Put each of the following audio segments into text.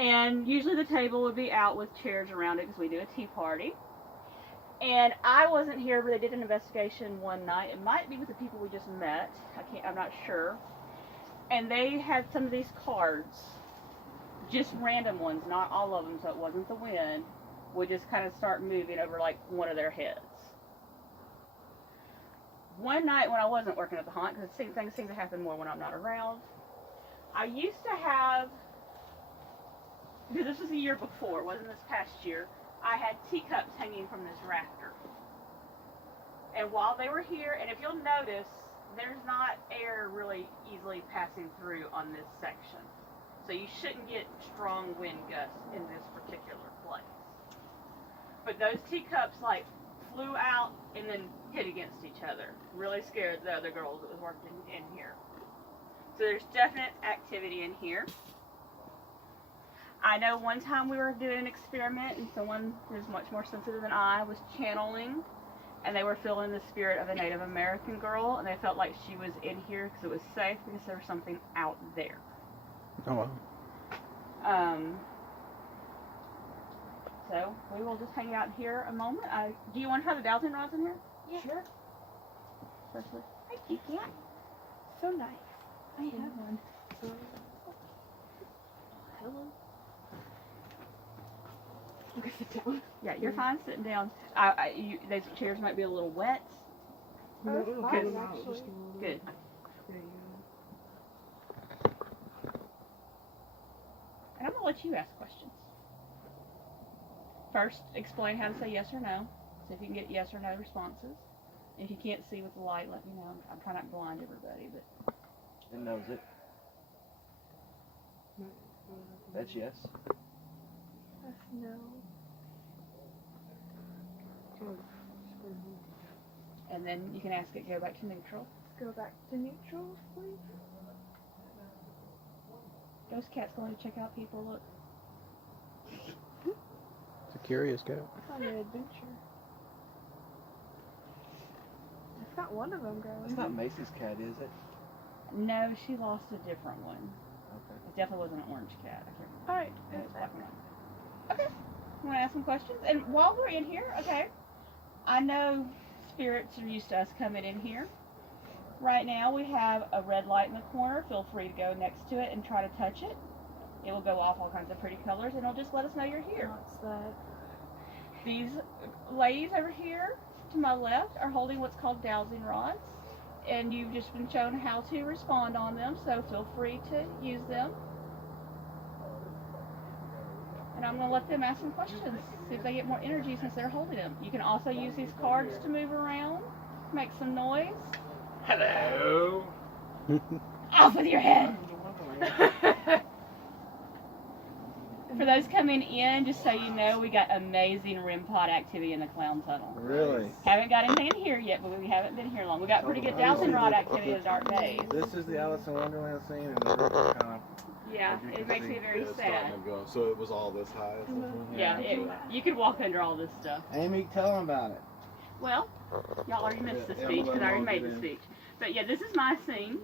And usually the table would be out with chairs around it because we do a tea party. And I wasn't here, but they did an investigation one night. It might be with the people we just met. I'm not sure. And they had some of these cards, just random ones, not all of them, so it wasn't the wind, would just kind of start moving over like one of their heads. One night when I wasn't working at the haunt, because things seem to happen more when I'm not around, I used to have, because this was the year before, it wasn't this past year, I had teacups hanging from this rafter. And while they were here, and if you'll notice, there's not air really easily passing through on this section. So you shouldn't get strong wind gusts in this particular place. But those teacups like flew out and then hit against each other. Really scared the other girls that was working in here. So there's definite activity in here. I know one time we were doing an experiment and someone who's much more sensitive than I was channeling, and they were feeling the spirit of a Native American girl, and they felt like she was in here because it was safe because there was something out there. Oh, wow. So we will just hang out here a moment. Do you want to try the dowsing rods in here? Yeah. Sure. Especially. Thank you. Yeah. So nice. I have one. Hello. Okay, sit down. Yeah, you're fine sitting down. Those chairs might be a little wet. No, it's fine, actually. Good. And I'm going to let you ask questions. First, explain how to say yes or no. See if you can get yes or no responses. If you can't see with the light, let me know. I'm trying not to blind everybody, but... It knows it. That's yes. That's no. And then you can ask it, go back to neutral. Go back to neutral, please. Ghost Cat's going to check out people, look. It's a curious cat. It's on an adventure. It's got one of them going. It's not Macy's cat, is it? No, she lost a different one. Okay. It definitely wasn't an orange cat. I can't remember. Alright. It was black and white. Okay. You want to ask some questions? And while we're in here, okay, I know spirits are used to us coming in here. Right now we have a red light in the corner. Feel free to go next to it and try to touch it. It will go off all kinds of pretty colors and it'll just let us know you're here. What's that? These ladies over here to my left are holding what's called dowsing rods. And you've just been shown how to respond on them, so feel free to use them. And I'm going to let them ask some questions, see if they get more energy since they're holding them. You can also use these cards to move around, make some noise. Hello. Off with your head! For those coming in, just so you know, we got amazing REM pod activity in the clown tunnel. Really? Haven't got anything in here yet, but we haven't been here long. We got pretty good dowsing rod activity in the dark days. This is the Alice in Wonderland scene, and the roof is kind of... Yeah, it makes me very sad. So it was all this high? Yeah, you could walk under all this stuff. Amy, tell them about it. Well, y'all already missed the speech because I already made the speech. But yeah, this is my scene.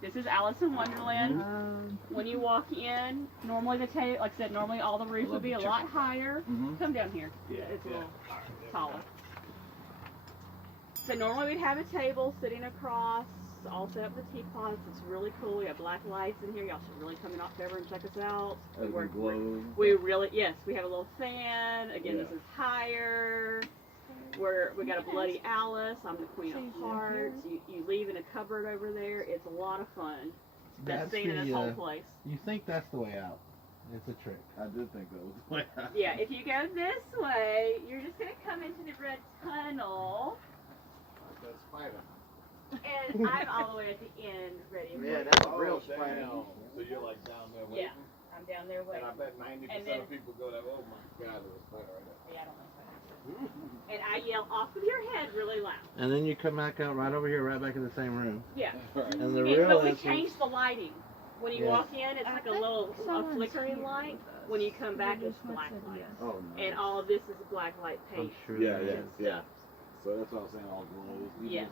This is Alice in Wonderland. When you walk in, normally like I said, normally all the roof would be a lot higher. Come down here. Yeah, It's a little taller. So normally we'd have a table sitting across, all set up the teapots. It's really cool. We have black lights in here. Y'all should really come over and check us out. We really, yes, we have a little fan. Again, this is higher. We got a bloody Alice. I'm the Queen of Hearts. You leave in a cupboard over there. It's a lot of fun. Best scene in this whole place. You think that's the way out. It's a trick. I did think that was the way out. Yeah, if you go this way, you're just going to come into the red tunnel. That spider. And I'm all the way at the end ready. Yeah, that's a real Damn. spider. So you're like down there waiting? Yeah, I'm down there waiting. And I bet 90% of people go like, oh my God, there's a spider right there. Yeah, I don't know. And I yell off of your head really loud. And then you come back out right over here, right back in the same room. Yeah. And the real But we answer... changed the lighting. When you walk in, it's like a little flickering light. When you come back, it's black light. Oh, nice. And all of this is black light I'm paint. sure Yeah, that yeah, is. yeah. So that's what I was saying, all glows. Yes.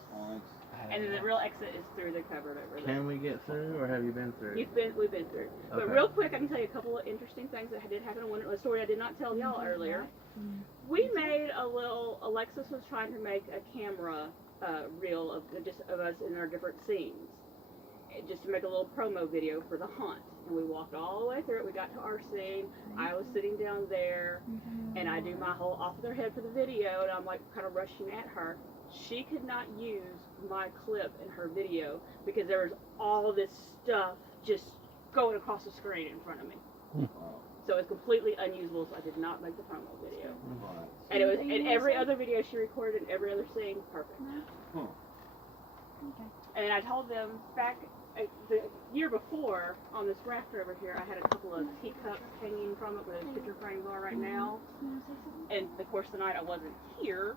And then the real exit is through the cupboard over there. Can we get through, or have you been through? We've been through. But Okay. real quick, I can tell you a couple of interesting things that did happen in Wonderland. A story I did not tell y'all earlier. We made a little. Alexis was trying to make a camera reel of us in our different scenes, just to make a little promo video for the haunt. And we walked all the way through it. We got to our scene. I was sitting down there, and I do my whole off their head for the video, and I'm like kind of rushing at her. She could not use my clip in her video because there was all this stuff just going across the screen in front of me. So it's completely unusable, so I did not make the promo video. Right. And it was in every other video she recorded, every other scene, perfect. Huh. And I told them back the year before on this rafter over here, I had a couple of teacups hanging from it where those picture frames are right now. And of course, the night I wasn't here,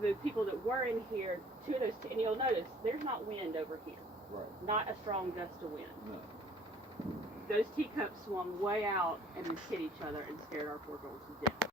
the people that were in here, two of those, and you'll notice there's not wind over here, Right. not a strong gust of wind. No. Those teacups swung way out and then hit each other and scared our poor girls to death.